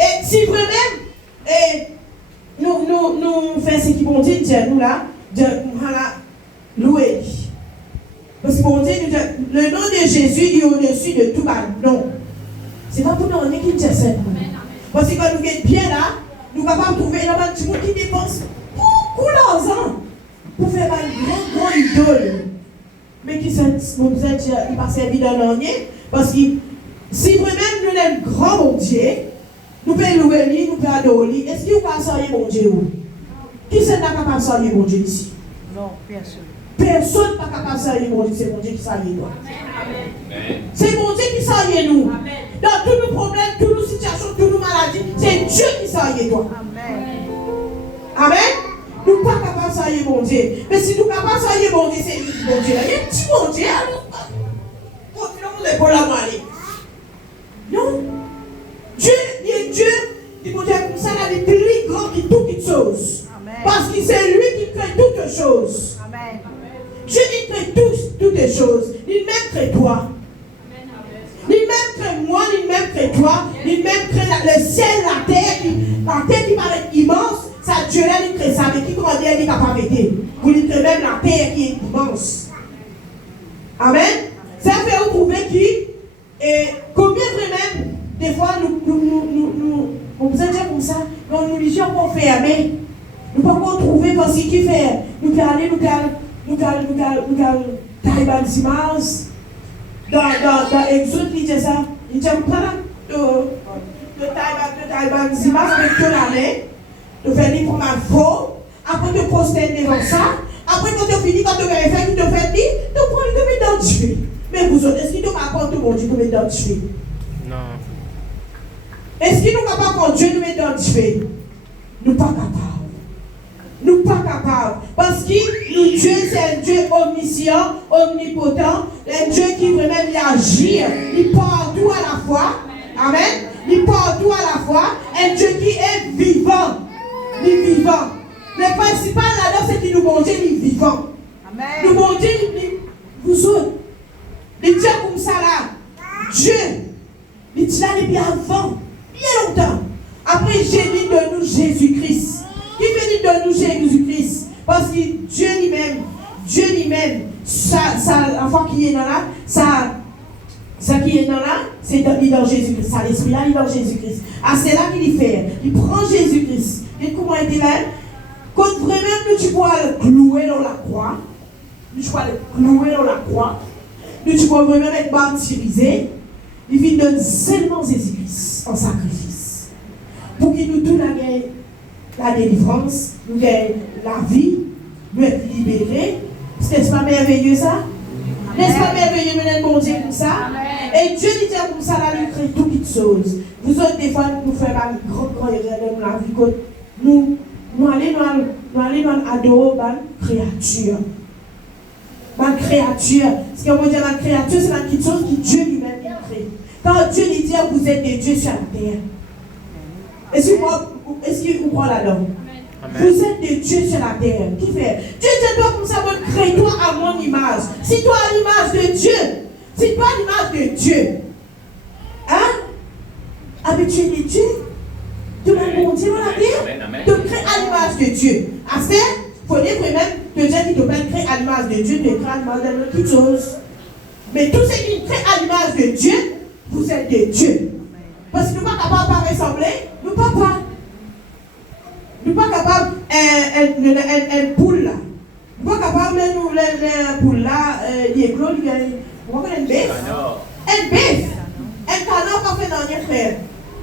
Et si vraiment, nous faisons ce qu'ils vont dire, nous là, louer. Parce que bon Dieu, le nom de Jésus est au-dessus de tout nom. C'est pas pour nous, on est qui dit ça. Parce que quand nous sommes bien là, nous sommes capables de trouver un petit monde qui dépense beaucoup d'argent pour faire une grande idole. Mais qui ne pas servir dans rien. Parce que si vraiment nous sommes un grand bon Dieu, nous pouvons louer lui, nous pouvons adorer. Est-ce que vous pouvez saluer mon Dieu? Qui est capable de saluer mon Dieu ici? Non, personne. Personne n'est pas capable de saluer mon Dieu, c'est mon Dieu qui salue toi. C'est mon Dieu qui salue nous. Amen. Dans tous nos problèmes, toutes nos situations, toutes nos maladies, c'est Dieu qui salue toi. Amen. Amen. Nous ne sommes pas capables de saluer mon Dieu. Mais si nous sommes capables de saluer mon Dieu, c'est mon Dieu. Il y a un petit mon Dieu. Continuons de pas la maler. Non. Dieu, il est Dieu. Il faut dire comme ça, il est plus grand que toutes choses. Parce que c'est lui qui crée toutes choses. Amen. Dieu, il crée toutes les choses. Il même crée toi. Il même crée moi, il même crée toi. Il même crée le ciel, la terre qui paraît immense. Ça, Dieu, il crée ça. Mais qui grandit, il est capable de vous lui crée même la terre qui est immense. Amen. Ça fait retrouver qui, et combien vraiment, des fois, on vous a dit comme ça, dans nos religions qu'on fait aimer. Nous ne pouvons pas trouver parce qu'il fait. Nous allons aller, nous allons tailler des images. Dans Exode, il dit ça. Il dit, on prend de tailler des images avec tout l'année. De venir pour ma faux. Après, de poster devant ça. Après, quand tu finis, quand tu vas faire, tu te fais dire, tu prends le commis dans le tuer. Mais vous autres, est-ce que tu m'apportes tout le monde du commis dans le tuer? Non. Est-ce que nous sommes capables quand Dieu nous met dans le tuer? Nous ne sommes pas capables. Nous ne sommes pas capables. Parce que Dieu, c'est un Dieu omniscient, omnipotent, un Dieu qui vraiment agit, il partout à la fois. Amen. Il partout à la fois. Un Dieu qui est vivant. Il est vivant. Le principal là-dedans, c'est qu'il nous bon Dieu, il est vivant. Amen. Nous bon Dieu, vous autres, les dieux comme ça là, Dieu, il dit là depuis avant, bien longtemps. Après, j'ai dit de nous Jésus-Christ. Qui fait dire de nous Jésus-Christ? Parce que Dieu lui-même, l'enfant qui est dans là, ça qui est dans là, c'est dans Jésus-Christ. Ça, l'esprit là, il est dans Jésus-Christ. Ah, c'est là qu'il fait. Il prend Jésus-Christ. Et comment il dit là? Quand vraiment tu vois le clouer dans la croix, tu vois le clouer dans la croix, tu vois vraiment être martyrisé, il vient donner seulement Jésus-Christ en sacrifice. Pour qu'il nous donne la délivrance, nous gagnons la vie, nous être libérés. N'est-ce pas merveilleux ça? N'est-ce pas merveilleux de bon Dieu comme ça? Et Dieu dit comme ça, là, il crée toutes choses. Vous autres, des fois, nous faisons une grande erreur dans la vie. Nous allons adorer ma créature. Ma créature. Ce qu'on veut dire, ma créature, c'est la petite chose que Dieu lui-même crée. Quand Dieu dit, vous êtes des dieux sur la terre. Est-ce que vous croyez là-dedans? Vous êtes des dieux sur la terre. Qui fait? Dieu dit, toi comme ça, crée-toi à mon image. Si toi à l'image de Dieu, si toi à l'image de Dieu, hein? Habitué de Dieu, de mon Dieu, on a dit, te créer à l'image de Dieu. Assez, il faut dire vraiment que Dieu qui te peut créer à l'image de Dieu, te crée à l'image de toute chose. Mais tout ce qui crée à l'image de Dieu, vous êtes des dieux. Parce que nous ne sommes pas capables de ressembler, nous ne sommes pas. Nous ne sommes pas capables un poule là. Nous ne sommes pas capables de nous les poules là, les éclos, on va faire un bœuf. Un bœuf. Un canard qu'on fait dans les frères.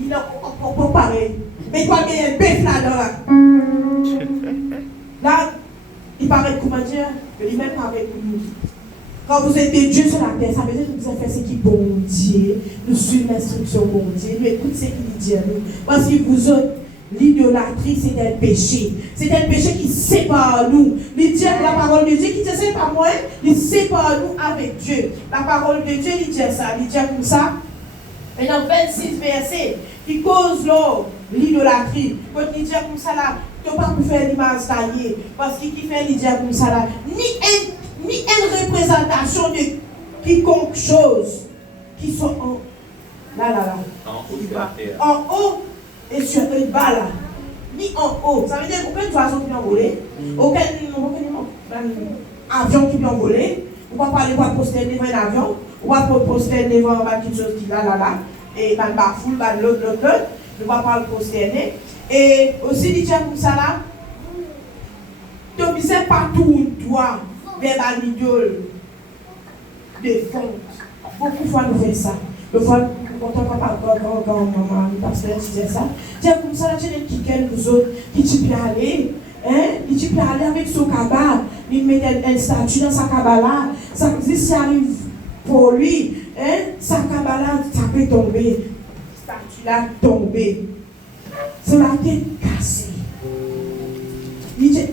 Il n'a pas pareil. Mais quoi qu'il y ait un bœuf là-dedans là. Là, il paraît comment dire, il même paraît pour nous. Quand vous êtes des dieux sur la terre, ça veut dire que vous avez fait ce qui est bon Dieu. Nous suivons l'instruction bon Dieu. Nous écoutons ce qu'il dit à nous. Parce que vous autres, l'idolâtrie, c'est un péché. C'est un péché qui sépare nous. La parole de Dieu qui dit, c'est pas moi, il sépare nous avec Dieu. La parole de Dieu, il dit ça. Il dit comme ça. Et dans 26 versets, qui cause l'idolâtrie. Quand il dit comme ça là, tu ne peux pas faire l'image taillée. Parce qu'il fait il dit comme ça là, ni une représentation de quiconque chose qui sont en haut et sur une balle, ni en haut. Ça veut dire aucun oiseau qui peut envoler, aucun avion qui peut envoler. On va pas aller voir poster devant un avion, on va poster devant quelque chose qui là, et ban bafoule, ban l'autre, on va pas le poster. Et aussi, il dit comme ça là, tu ne sais pas tout, toi, mais ban l'idole défendre. Beaucoup de fois, nous faisons ça. Le fois, quand papa, quand maman, le pasteur disait ça, tiens, comme ça, tu es quelqu'un nous autres qui tu peux aller, qui tu peux aller avec son cabas, il met un statut dans sa cabas là, ça existe, ça arrive pour lui, sa cabas là, ça peut tomber, statut là tomber, c'est la tête cassée. Il dit,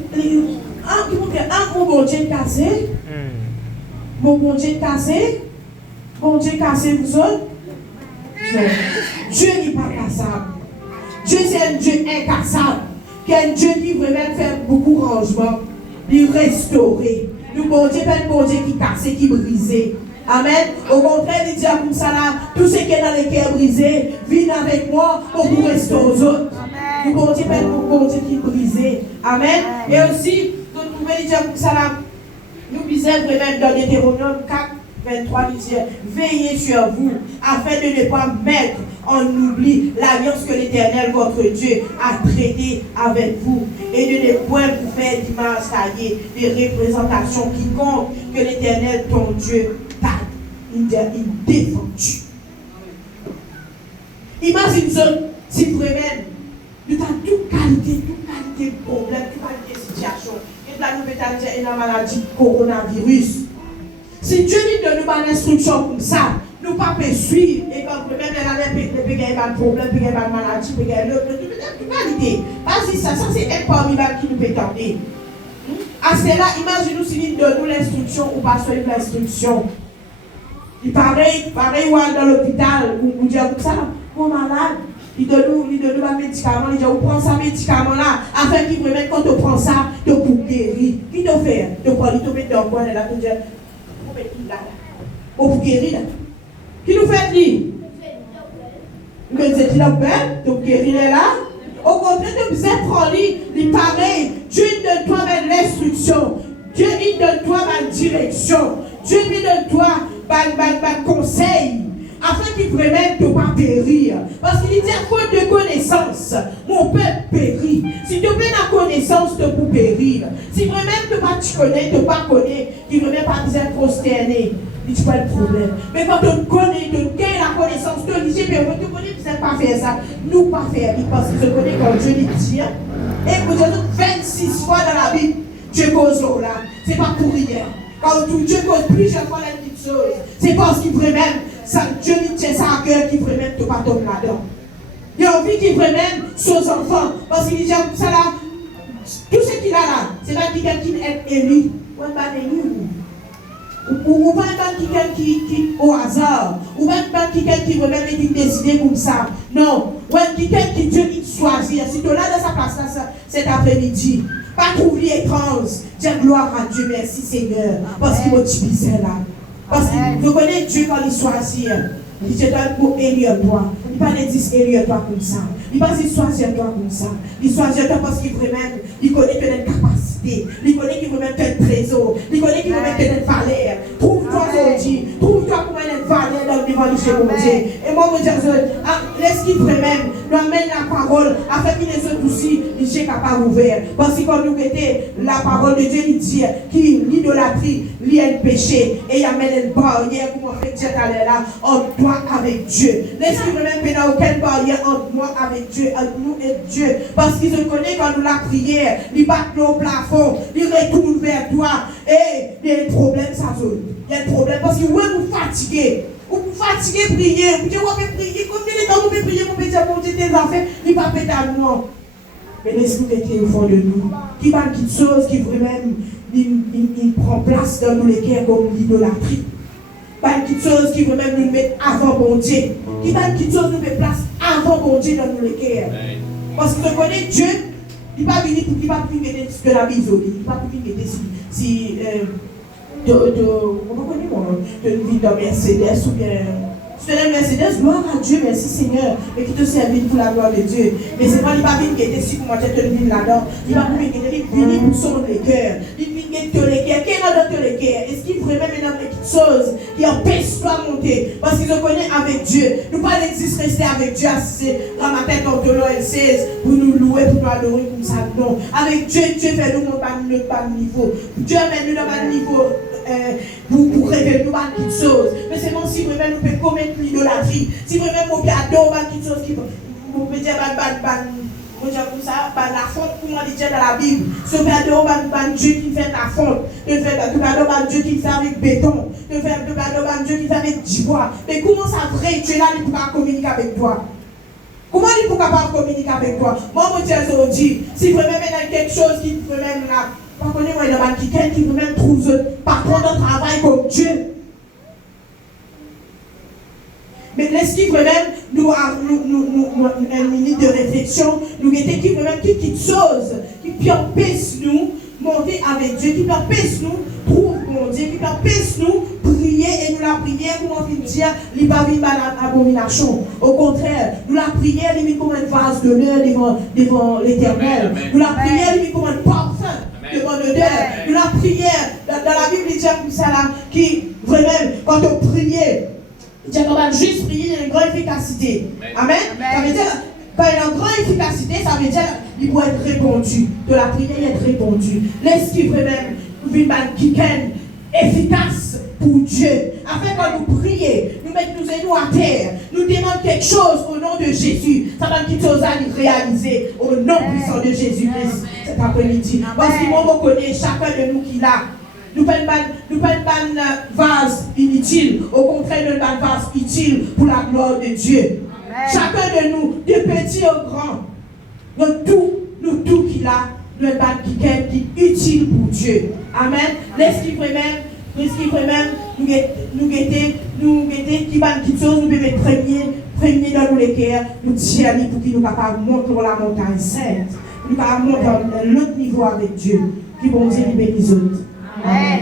bon Dieu cassé, bon Dieu cassé. Bon Dieu cassé vous autres? Non. Dieu n'est pas cassable. Dieu c'est un Dieu incassable. Quel Dieu qui veut même faire beaucoup de rangements. Il restaurer. Le bon Dieu pas un bon Dieu qui cassé, qui brisé. Amen. Au contraire, il dit à comme ça là, tout ce qui est dans les cœurs brisés, viens avec moi pour vous restaurer aux autres. Le bon Dieu pas un bon Dieu qui brisé. Amen. Et aussi, nous pouvons dire comme ça là, nous disons vraiment dans Deutéronome 4. 23 dit, veillez sur vous afin de ne pas mettre en oubli l'alliance que l'Éternel votre Dieu a traitée avec vous et de ne point vous faire d'image taillée des représentations quiconque que l'Éternel ton Dieu t'a défendu. Imagine si vraiment nous avons toute qualité de problème, toute qualité de situation. Et là nous mettons une maladie coronavirus. Si Dieu dit de nous faire une instruction comme ça, nous ne pouvons pas suivre. Et quand même, il y a un problème, il y a une maladie, il y a une qualité. Vas-y, ça c'est un parmi qui nous peut tenter. À cela, imaginez-nous si nous donnons l'instruction ou pas suivre l'instruction. Pareil, dans l'hôpital, on dit comme ça, mon malade, il donne un médicament, il dit, on prend ce médicament-là, afin qu'il vraiment, quand on prend ça, tu peux guérir. Qui te fait? Tu prends, tu mets dans le coin, là, tu dis, pour guérir là. Qui nous fait dire? Nous disons qu'il a peur, donc guérir là. Au contraire, nous disons prendre les pareil. Dieu donne toi l'instruction. Dieu donne toi ma direction. Dieu donne toi ma conseil. Afin qu'il vraiment ne pas périr. Parce qu'il dit à faute de connaissance, mon peuple périt. Si tu veux la connaissance, tu peux périr. Si vraiment tu ne pas connais, tu ne veux même pas te prosterner. Tu pas le problème. Mais quand tu connais, tu gagnes la connaissance, tu dis, tu connais, tu ne sais pas faire ça. Nous pas faire, parce que je connais quand Dieu dit. Et vous avez 26 fois dans la Bible, Dieu cause là. Ce n'est pas pour rien. Quand Dieu cause plusieurs fois la petite chose, c'est parce qu'il veut même, ça, Dieu dit, c'est ça à cœur qu'il veut même te pas tomber là-dedans. Il a envie qu'il veut même ses enfants. Parce qu'il dit, ça là, tout ce qu'il a là, c'est pas quelqu'un qui est élu. Ou pas élu. Ou pas quelqu'un qui au hasard, ou pas quelqu'un qui veut même être décidé comme ça. Non, ou quelqu'un qui Dieu qui choisit. Si tu es là dans sa place là, cet après-midi, pas trouver étrange. Dis gloire à Dieu, merci Seigneur, parce qu'il m'a utilisé là. Parce que je connais Dieu quand il choisit. Il te donne pour élire toi. Il ne pas dire élire toi comme ça. Il ne pas dire choisir toi comme ça. Il choisit toi parce qu'il veut même, il connaît que notre capacité. Il connaît qu'il veut même faire trésor. Il connaît qu'il veut même faire notre valeur. Trouve-toi aujourd'hui. Trouve-toi comment notre valeur dans le devant de chez mon Dieu. Et moi, je dis, laisse qu'il veut même nous amène la parole afin que les autres aussi, ils soient capables d'ouvrir. Parce que quand nous mettons la parole de Dieu, il dit que l'idolâtrie, il y a le péché et il amène une barrière, comme on fait dire à là, entre toi avec Dieu. Laisse qu'il veut même qu'il n'y ait aucune barrière entre moi avec Dieu, entre nous et Dieu. Parce qu'ils se connaissent quand nous la prière, ils battent au plafond, ils retournent vers toi. Et il y a un problème, ça zone. Il y a un problème parce que vous vous fatiguez. Vous fatiguez prier. Vous dites, on peut prier. Combien de temps vous pouvez prier pour dire, mon Dieu, tes affaires, il va péter à nous. Mais laisse-nous mettre au fond de nous. Qui va quelque chose qui vraiment il prend place dans nos les cœurs comme l'idolâtrie. Pas quelque chose qui veut même nous mettre avant mon Dieu. Qui va quelque chose nous met place avant mon Dieu dans nos les cœurs. Parce que je connais Dieu, il ne va pas venir pour qu'il va mettre de la bisole. Il ne va pas venir mettre si on va connaître de vie dans Mercedes ou bien Tu te lèves Mercedes, gloire à Dieu, merci Seigneur, mais qui te servit pour la gloire de Dieu. Mais c'est pas, il va venir qui était si pour moi, tu te lever là-dedans. Il va venir qui était venir pour son les cœurs. Il vient qui te les cœurs. Quel est dans les cœurs? Est-ce qu'il vraiment maintenant des choses qui empêchent toi de monter? Parce qu'ils se connaissent avec Dieu. Nous pas d'existe rester avec Dieu assis dans ma tête en dehors et 16 pour nous louer, pour nous adorer comme ça. Non. Avec Dieu, Dieu fait nous monter à notre bas niveau. Dieu met nous dans un niveau. Pour révéler nous pas quelque chose. Mais c'est bon si vraiment nous pouvons commettre l'idolâtrie. Si vraiment nous pouvons adorer quelque chose qui vous pouvez dire comme ça, la faute pour moi dire dans la Bible. Si vous pouvez adorer Dieu qui fait la faute, de faire adorer Dieu qui fait avec béton, de faire adorer Dieu qui fait avec du bois. Mais comment ça vrai Dieu là il pourra communiquer avec toi? Comment il pourra pas communiquer avec toi? Moi, mon Dieu, je dis, si vraiment il y a quelque chose qui peut même là. Par contre, moi, il y a quelqu'un qui veut même trouver par contre un travail comme Dieu. Mais laisse-t-il vraiment nous une minute de réflexion, nous mettez qui vraiment qui chose qui empêche nous monter avec Dieu, qui empêche nous trouver mon Dieu, qui empêche nous prier et nous la prière, comment on dire, il n'y a pas une abomination. Au contraire, nous la prière, il y a comme un vase d'honneur devant l'Éternel. Nous la prière, il y a comme un parfum devant l'odeur. Nous la prière, dans la Bible, il dit comme ça là, qui vraiment, quand on priait, il dit qu'on va juste prier d'une grande efficacité. Amen. Ça veut dire, par une grande efficacité, ça veut dire qu'il doit être répondu. De la prière être répondu. Laisse-t-il vraiment une qui est efficace pour Dieu. Afin que nous prions, nous mettons nous à terre, nous demandons quelque chose au nom de Jésus. Ça va quelque chose à réaliser au nom puissant de Jésus-Christ cet après-midi. Parce qu'il faut reconnaître chacun de nous qui l'a. Nous ne prenons pas un vase inutile. Au contraire, nous prenons un vase utile pour la gloire de Dieu. Amen. Chacun de nous, de petit au grand, nous tout qu'il a, nous avons qui est utile pour Dieu. Amen. Laisse-qu'il même nous guetter, qui va quelque chose, nous mettre premier dans nos cœurs, nous dire pour qu'il nous capable de monter la montagne sainte, nous capable de monter à l'autre niveau avec Dieu. Qui bon Dieu, nous bénisse. Amen.